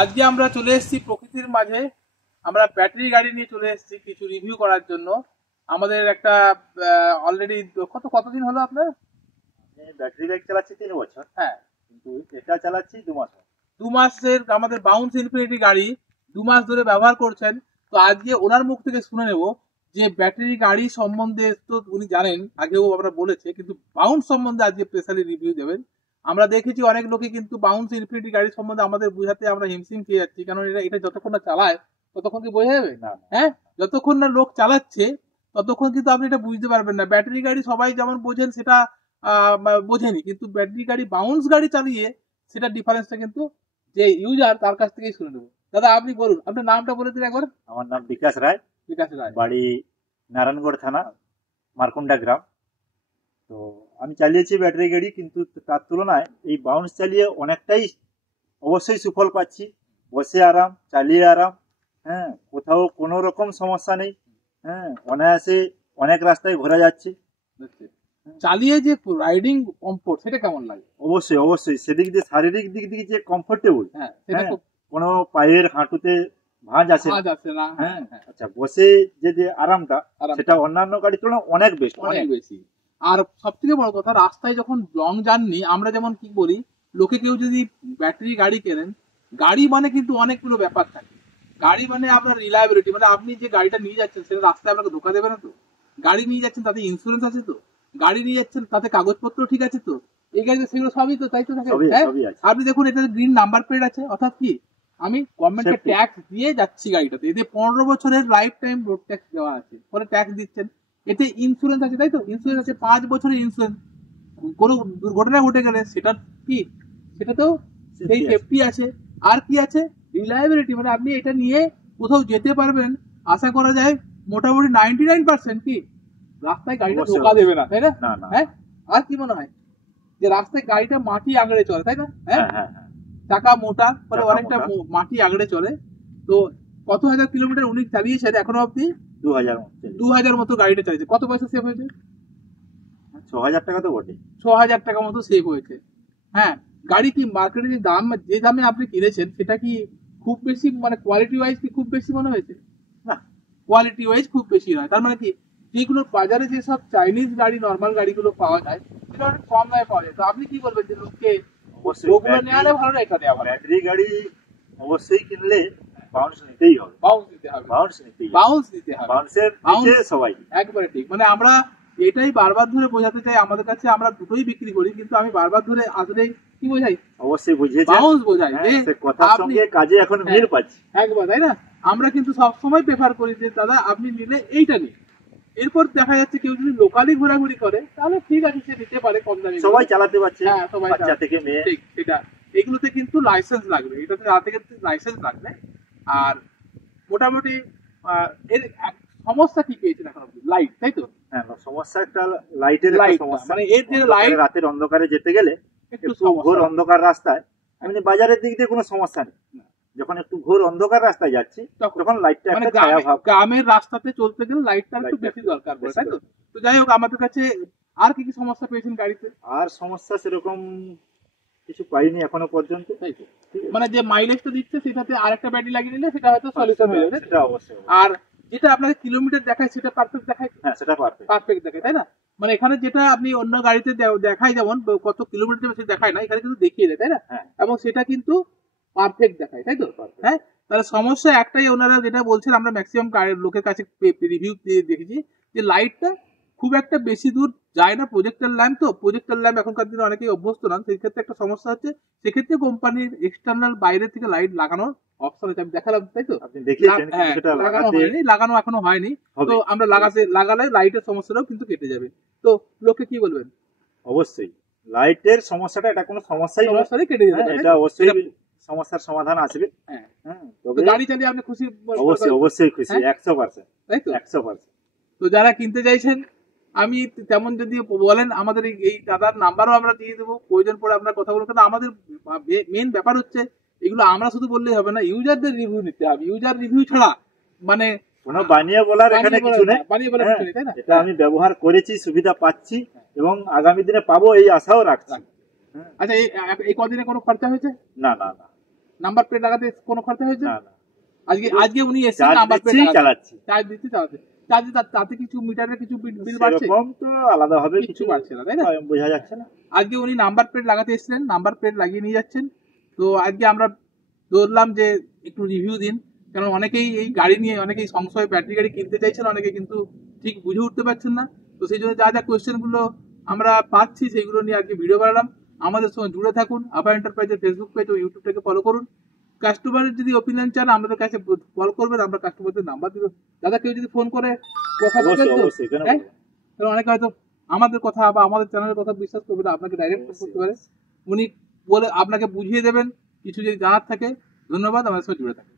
আজকে আমরা চলে এসেছি প্রকৃতির মাঝে। আমরা ব্যাটারি গাড়ি নিয়ে চলে এসেছি কিছু রিভিউ করার জন্য। আমাদের একটা অলরেডি কতদিন হলো আপনার? ব্যাটারি বাইক চালাচ্ছি 3 বছর। হ্যাঁ, কিন্তু এটা চালাচ্ছি 2 মাস। 2 মাসের আমাদের বাউন্স ইনফিনিটি গাড়ি 2 মাস ধরে ব্যবহার করছেন। তো আজকে ওনার মুখ থেকে শুনে নেব যে ব্যাটারি গাড়ি সম্বন্ধে তো উনি জানেন, আগেও আমরা বলেছে, কিন্তু বাউন্স সম্বন্ধে আজকে স্পেশালি রিভিউ দেবেন। আমরা দেখেছি অনেক লোকে কিন্তু বাউন্স ইনফিনিটি গাড়ি সম্বন্ধে আমাদের বোঝাতে আমরা হিমশিম খেয়ে যাচ্ছি, কারণ এটা যতক্ষণ না চালায় ততক্ষণ কি বোঝা যাবে? না, হ্যাঁ, যতক্ষণ না লোক চালাচ্ছে ততক্ষণ কিন্তু আপনি এটা বুঝতে পারবেন না। ব্যাটারি গাড়ি সবাই যেমন বোঝেন সেটা বোঝেনি, কিন্তু ব্যাটারি গাড়ি বাউন্স গাড়ি চালিয়ে সেটা ডিফারেন্সটা কিন্তু যে ইউজার তার কাছ থেকেই শুনে নেবো। দাদা আপনি বলুন, আপনার নামটা বলে দিন একবার। আমার নাম বিকাশ রায়। বিকাশ রায়, বাড়ি নারায়ণগড় থানা, মারকুন্ডা গ্রাম। তো আমি চালিয়েছি ব্যাটারি গাড়ি, কিন্তু তার তুলনায় এই বাউন্স চালিয়ে অনেকটাই অবশ্যই সুফল পাচ্ছি। বসে আরাম, চালিয়ে আরাম, হ্যাঁ, কোথাও কোনো রকম সমস্যা নেই। হ্যাঁ, অনায়াসে অনেক রাস্তায় ঘোরা যাচ্ছে। চালিয়ে যে রাইডিং কমফোর্ট সেটা কেমন লাগে? অবশ্যই অবশ্যই সেদিক দিয়ে, শারীরিক দিক দিয়ে যে কমফোর্টেবল, হ্যাঁ, সেটা খুব কোনো পায়ের হাঁটুতে ভাঁজ আসে না। না। হ্যাঁ, আচ্ছা, বসে যে আরামটা সেটা অন্যান্য গাড়ির তুলনায় অনেক বেশি, অনেক বেশি। আর সব থেকে বড় কথা, রাস্তায় যখন লং জার্নি, আমরা যেমন কি বলি, লোকে কেউ যদি ব্যাটারি গাড়ি কেনেন, গাড়ি মানে কিন্তু অনেকগুলো ব্যাপার থাকে। গাড়ি মানে আপনার রিলায়েবিলিটি, মানে আপনি যে গাড়িটা নিয়ে যাচ্ছেন সেটা রাস্তায় আপনাকে ধোকা দেবে না তো? গাড়ি নিয়ে যাচ্ছেন তাতে ইন্স্যুরেন্স আছে তো? গাড়ি নিয়ে যাচ্ছেন তাতে কাগজপত্র ঠিক আছে তো? এই গাড়িতে সেগুলো সবই তো, তাই তো থাকে। হ্যাঁ, আপনি দেখুন এটা গ্রিন নাম্বার প্লেট আছে, অর্থাৎ কি আমি গভর্নমেন্টকে ট্যাক্স দিয়ে যাচ্ছি গাড়িটাতে। এতে 15 বছরের লাইফ টাইম রোড ট্যাক্স দেওয়া আছে, পরে ট্যাক্স দিচ্ছেন। এতে ইন্স্যুরেন্স আছে, তাই তো? ইন্স্যুরেন্স আছে 5 বছরের ইন্স্যুরেন্স। কোনো দুর্ঘটনা ঘটে গেলে সেটা কি, সেটাতেও সেই সেফটি আছে। আর কি আছে? রিলায়েবিলিটি, মানে আপনি এটা নিয়ে কোথাও যেতে পারবেন, আশা করা যায় মোটামুটি 99% কি রাস্তায় গাড়িটা ধোকা দেবে না, তাই না? হ্যাঁ, আর কি মনে হয় যে রাস্তায় গাড়িটা মাটি আগড়ে চলে, তাই না? হ্যাঁ, চাকা মোটা, ফলে অনেকটা মাটি আগড়ে চলে। তো কত হাজার কিলোমিটার উনি চালিয়েছেন এখনো অব্দি? 2000 মতো গাড়িটা চালিয়েছে। কত পয়সা সেভ হয়েছে? 6000 টাকা তো বটে। 6000 টাকা মতো সেভ হয়েছে। হ্যাঁ, গাড়ি কি মার্কেটে যে দাম, যে দামে আপনি কিনেছেন সেটা কি খুব বেশি, মানে কোয়ালিটি ওয়াইজ কি খুব বেশি মনে হয়েছে? না, কোয়ালিটি ওয়াইজ খুব বেশি নয়। তার মানে কি, যেগুলো বাজারে যেসব চাইনিজ গাড়ি, নর্মাল গাড়িগুলো পাওয়া যায় সেটা অনেক কম দামে পাওয়া যায়। তো আপনি কি বলবেন যে লোককে ওগুলো নেওয়া ভালো না এটা নেওয়া ভালো? ব্যাটারি গাড়ি অবশ্যই কিনলে বাউন্স নিতেই হবে। বাউন্স নিতে হবে, বাউন্স নিতে হবে। বাউন্সের নিচে সবাই একবারে ঠিক। মানে আমরা এটাই বারবার ধরে বোঝাতে চাই, আমাদের কাছে আমরা দুটোই বিক্রি করি, কিন্তু আমি বারবার ধরে আসলে কি বোঝাই? অবশ্যই বুঝিয়েছি, বাউন্স বোঝাই যে কথার সঙ্গে কাজে এখন মিল পাচ্ছি একবার, তাই না? আমরা কিন্তু সবসময় প্রেফার করি যে দাদা আপনি নিলে এইটা নিন। এরপর দেখা যাচ্ছে কেউ যদি লোকালি ঘোরাঘুরি করে তাহলে ঠিক আছে, সে নিতে পারে কম দামে, সবাই চালাতে পারছে। হ্যাঁ, সবাই, বাচ্চা থেকে মেয়ে। ঠিক, সেটা। এগুলোতে কিন্তু লাইসেন্স লাগবে, এটাতে রাতে কিন্তু লাইসেন্স লাগবে। আর মোটামুটি এর সমস্যা কি পেয়েছেন এখন অব্দি? লাইট, তাই তো? হ্যাঁ, সমস্যা একটা লাইটের সমস্যা। মানে এর যে লাইট, রাতের অন্ধকারে যেতে গেলে একটু ঘোর অন্ধকার রাস্তায়, এমনি বাজারের দিক দিয়ে কোনো সমস্যা নেই। যখন একটু ঘোর অন্ধকার রাস্তায় যাচ্ছি তখন লাইটটা একটা ছায়া ভাব। গ্রামের রাস্তাতে চলতে গেলে লাইটটা একটু বেশি দরকার পড়ে, তাই তো? তো যাই হোক, আমাদের কাছে আর কি কি সমস্যা পেয়েছেন গাড়িতে? আর সমস্যা সেরকম কিছু পাইনি এখনো পর্যন্ত। মানে যে মাইলেজটা দিচ্ছে সেটাতে আরেকটা ব্যাটারি লাগিয়ে নিলে সেটা হয়তো সলিউশন হয়ে যাবে, সেটা অবশ্যই। আর যেটা আপনাকে কিলোমিটার দেখায় সেটা পারফেক্ট দেখায়। হ্যাঁ, সেটা পারফেক্ট দেখায়, তাই না? মানে এখানে যেটা আপনি অন্য গাড়িতে দেখায় যেমন কত কিলোমিটার যাবে সেটা দেখায় না, এখানে কিন্তু দেখিয়ে দেয়, তাই না? এবং সেটা কিন্তু পারফেক্ট দেখায়, তাই তো? হ্যাঁ, তাহলে সমস্যা একটাই, ওনারা যেটা বলছেন, আমরা ম্যাক্সিমাম লোকের কাছে রিভিউ দেখেছি যে লাইটটা খুব একটা বেশি দূর যায় না। প্রজেক্টর ল্যাম্প, তো প্রজেক্টর ল্যাম্প এখনকার দিনে অনেকেই অভ্যস্ত নন, সেই ক্ষেত্রে একটা সমস্যা হচ্ছে। সেক্ষেত্রে কোম্পানির এক্সটার্নাল বাইরে থেকে লাইট লাগানোর অপশন আছে, আমি দেখালাম, তাই তো? লাগানো এখনো হয়নি, তো আমরা লাগালে লাইটের সমস্যাটাও কিন্তু কেটে যাবে। তো লোকে কি বলবেন? অবশ্যই লাইটের সমস্যাটা, এটা কোনো সমস্যাই কেটে যাবে, এটা অবশ্যই সমস্যার সমাধান আসবে। হ্যাঁ, গাড়ি চালিয়ে আপনি খুশি? অবশ্যই অবশ্যই খুশি, 100%, তাই তো? 100%। তো যারা কিনতে চাইছেন, আমি তেমন যদি বলেন, আমাদের এই দাদার নাম্বারও আমরা দিয়ে দেবো, প্রয়োজন পড়ে আপনার কথা বলবো। কারণ আমাদের মেন ব্যাপার হচ্ছে এগুলো আমরা শুধু বললেই হবে না, ইউজারদের রিভিউ নিতে হবে। ইউজার রিভিউ ছাড়া মানে কোনো বানিয়ে বলার এখানে কিছু নেই, তাই না? এটা আমি ব্যবহার করেছি, সুবিধা পাচ্ছি এবং আগামী দিনে পাবো এই আশাও রাখছি। আচ্ছা, এই কদিনে কোনো খরচা হয়েছে? না না না, নাম্বার প্লেট লাগাতে কোনো খরচা হয়েছে? না না, আজকে উনি এসে চার্জ নাম্বার প্লেট দিচ্ছি, চালাচ্ছি। চার্জ দিতে চালাতে চার্জ তাতে কিছু মিটারের কিছু বিল বাড়ছে? সেরকম তো আলাদা হবে কিছু বাড়ছে না, তাই না? বোঝা যাচ্ছে না। আজকে উনি নাম্বার প্লেট লাগাতে এসেছিলেন, নাম্বার প্লেট লাগিয়ে নিয়ে যাচ্ছেন। তো আজকে আমরা ধরলাম যে একটু রিভিউ দিন, কারণ অনেকেই এই গাড়ি নিয়ে অনেকেই সংশয়, ব্যাটারি গাড়ি কিনতে চাইছেন অনেকে, কিন্তু ঠিক বুঝে উঠতে পারছেন না। তো সেই জন্য যা যা কোয়েশ্চেন গুলো আমরা পাচ্ছি সেইগুলো নিয়ে আজকে ভিডিও বানালাম। আমাদের সঙ্গে জুড়ে থাকুন। আভা এন্টারপ্রাইজের ফেসবুক পেজ ও ইউটিউবটাকে ফলো করুন। কাস্টমারের যদি ওপিনিয়ন চান আমাদের কাছে কল করবেন, আমরা কাস্টমারদের নাম্বার দিব। দাদা কেউ যদি ফোন করে কথা বলবেন অবশ্যই তো, অবশ্যই, কেন হ্যাঁ? বলবো না? কারণ অনেকে হয়তো আমাদের কথা বা আমাদের চ্যানেলের কথা বিশ্বাস করবে না, আপনাকে ডাইরেক্ট করতে পারে। উনি বলে আপনাকে বুঝিয়ে দেবেন কিছু যদি জানার থাকে। ধন্যবাদ, আমাদের সাথে জুড়ে থাকুন।